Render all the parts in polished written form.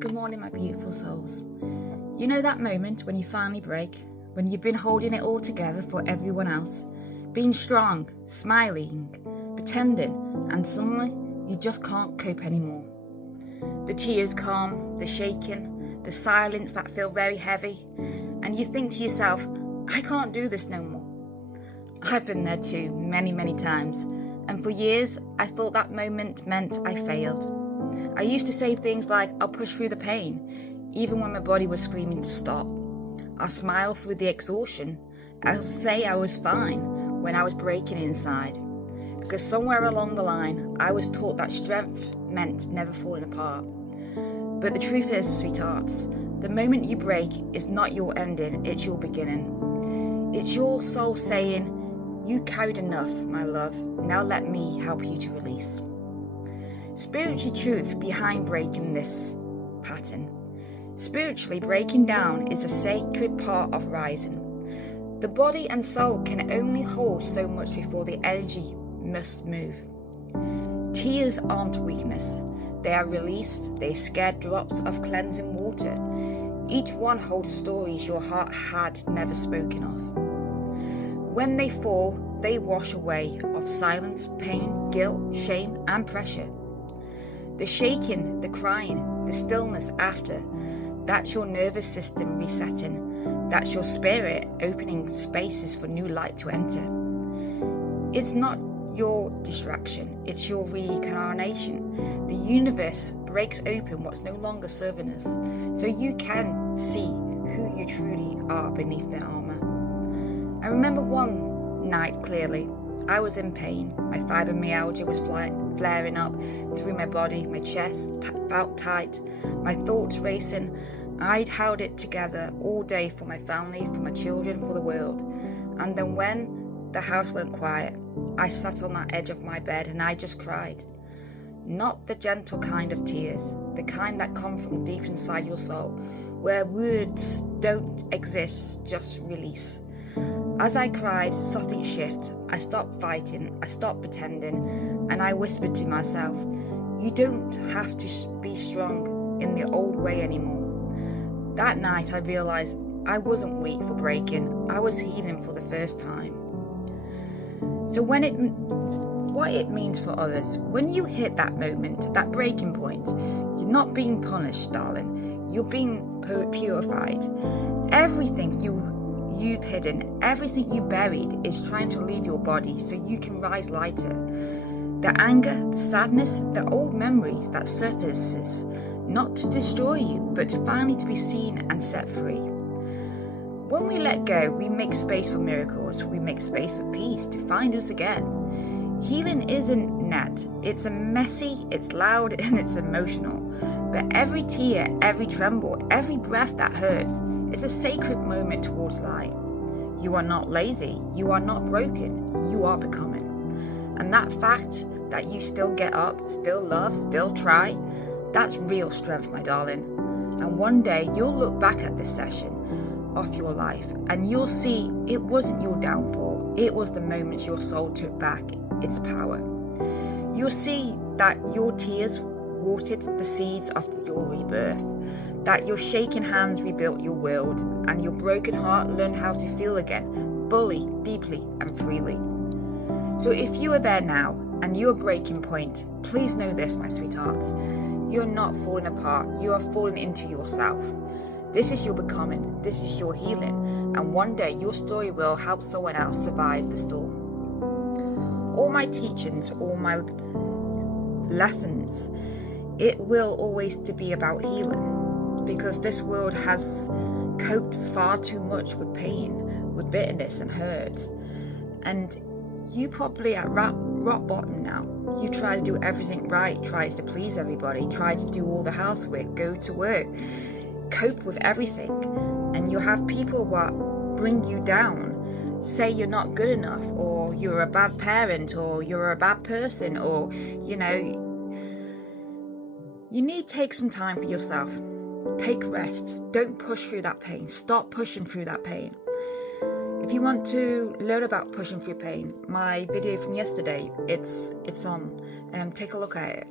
Good morning, my beautiful souls. You know that moment when you finally break, when you've been holding it all together for everyone else, being strong, smiling, pretending, and suddenly you just can't cope anymore. The tears come, the shaking, the silence that feel very heavy, and you think to yourself, I can't do this no more. I've been there too, many times, and for years I thought that moment meant I failed. I used to say things like, I'll push through the pain, even when my body was screaming to stop. I'll smile through the exhaustion. I'll say I was fine when I was breaking inside. Because somewhere along the line, I was taught that strength meant never falling apart. But the truth is, sweethearts, the moment you break is not your ending, it's your beginning. It's your soul saying, you carried enough, my love, now let me help you to release. Spiritual truth behind breaking this pattern. Spiritually, breaking down is a sacred part of rising. The body and soul can only hold so much before the energy must move. Tears aren't weakness. They are released, they're scared drops of cleansing water. Each one holds stories your heart had never spoken of. When they fall, they wash away of silence, pain, guilt, shame, and pressure. The shaking, the crying, the stillness after, that's your nervous system resetting. That's your spirit opening spaces for new light to enter. It's not your distraction, it's your reincarnation. The universe breaks open what's no longer serving us, so you can see who you truly are beneath the armor. I remember one night clearly. I was in pain. My fibromyalgia was flaring up through my body. My chest felt tight. My thoughts racing. I'd held it together all day for my family, for my children, for the world. And then when the house went quiet, I sat on that edge of my bed and I just cried. Not the gentle kind of tears, the kind that come from deep inside your soul, where words don't exist, just release. As I cried, something shifted. I stopped fighting, I stopped pretending, and I whispered to myself, you don't have to be strong in the old way anymore. That night I realized I wasn't weak for breaking, I was healing for the first time. So what it means for others, when you hit that moment, that breaking point, you're not being punished, darling, you're being purified. Everything you've hidden, everything you buried is trying to leave your body so you can rise lighter. The anger, the sadness, the old memories that surfaces, not to destroy you, but finally to be seen and set free. When we let go, we make space for miracles, we make space for peace to find us again. Healing isn't net, it's a messy, it's loud, and it's emotional. But every tear, every tremble, every breath that hurts, it's a sacred moment towards light. You are not lazy, you are not broken, you are becoming. And that fact that you still get up, still love, still try, that's real strength, my darling. And one day you'll look back at this session of your life and you'll see it wasn't your downfall, it was the moments your soul took back its power. You'll see that your tears watered the seeds of your rebirth, that your shaking hands rebuilt your world, and your broken heart learned how to feel again, fully, deeply, and freely. So if you are there now, and you're breaking point, please know this, my sweethearts. You're not falling apart, you are falling into yourself. This is your becoming, this is your healing, and one day your story will help someone else survive the storm. All my teachings, all my lessons, it will always to be about healing. Because this world has coped far too much with pain, with bitterness and hurt. And you probably at rock bottom now. You try to do everything right, tries to please everybody, try to do all the housework, go to work, cope with everything. And you have people that bring you down, say you're not good enough, or you're a bad parent, or you're a bad person, or, you need to take some time for yourself. Take rest. Don't push through that pain. Stop pushing through that pain. If you want to learn about pushing through pain, my video from yesterday, it's on. Take a look at it.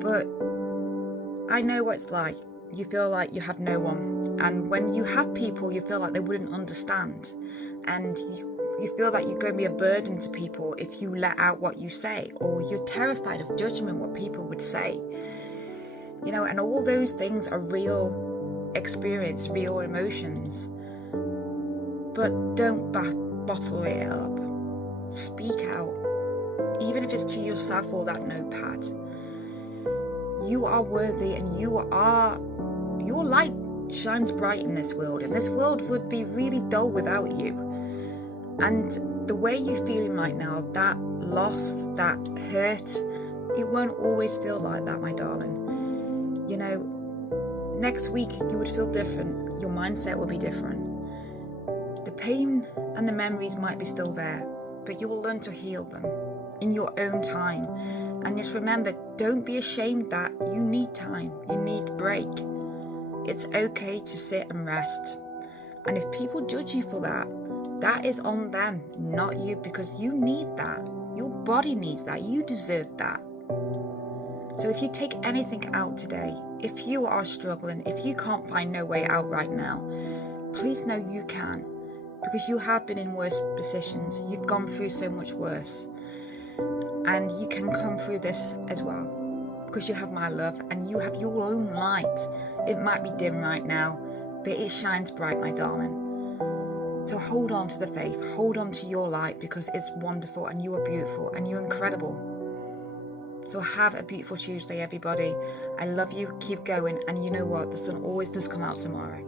But I know what it's like. You feel like you have no one, and when you have people, you feel like they wouldn't understand, and you feel like you're going to be a burden to people if you let out what you say, or you're terrified of judgment, what people would say. And all those things are real experience, real emotions. But don't bottle it up. Speak out, even if it's to yourself or that notepad. You are worthy, and your light shines bright in this world, and this world would be really dull without you. And the way you're feeling right now, that loss, that hurt, it won't always feel like that, my darling. Next week you would feel different. Your mindset will be different. The pain and the memories might be still there, but you will learn to heal them in your own time. And just remember, don't be ashamed that you need time, you need a break. It's okay to sit and rest. And if people judge you for that, that is on them, not you, because you need that. Your body needs that. You deserve that. So if you take anything out today, if you are struggling, if you can't find no way out right now, please know you can, because you have been in worse positions. You've gone through so much worse. And you can come through this as well, because you have my love and you have your own light. It might be dim right now, but it shines bright, my darling. So hold on to the faith, hold on to your light, because it's wonderful and you are beautiful and you're incredible. So have a beautiful Tuesday, everybody. I love you, keep going, and you know what? The sun always does come out tomorrow.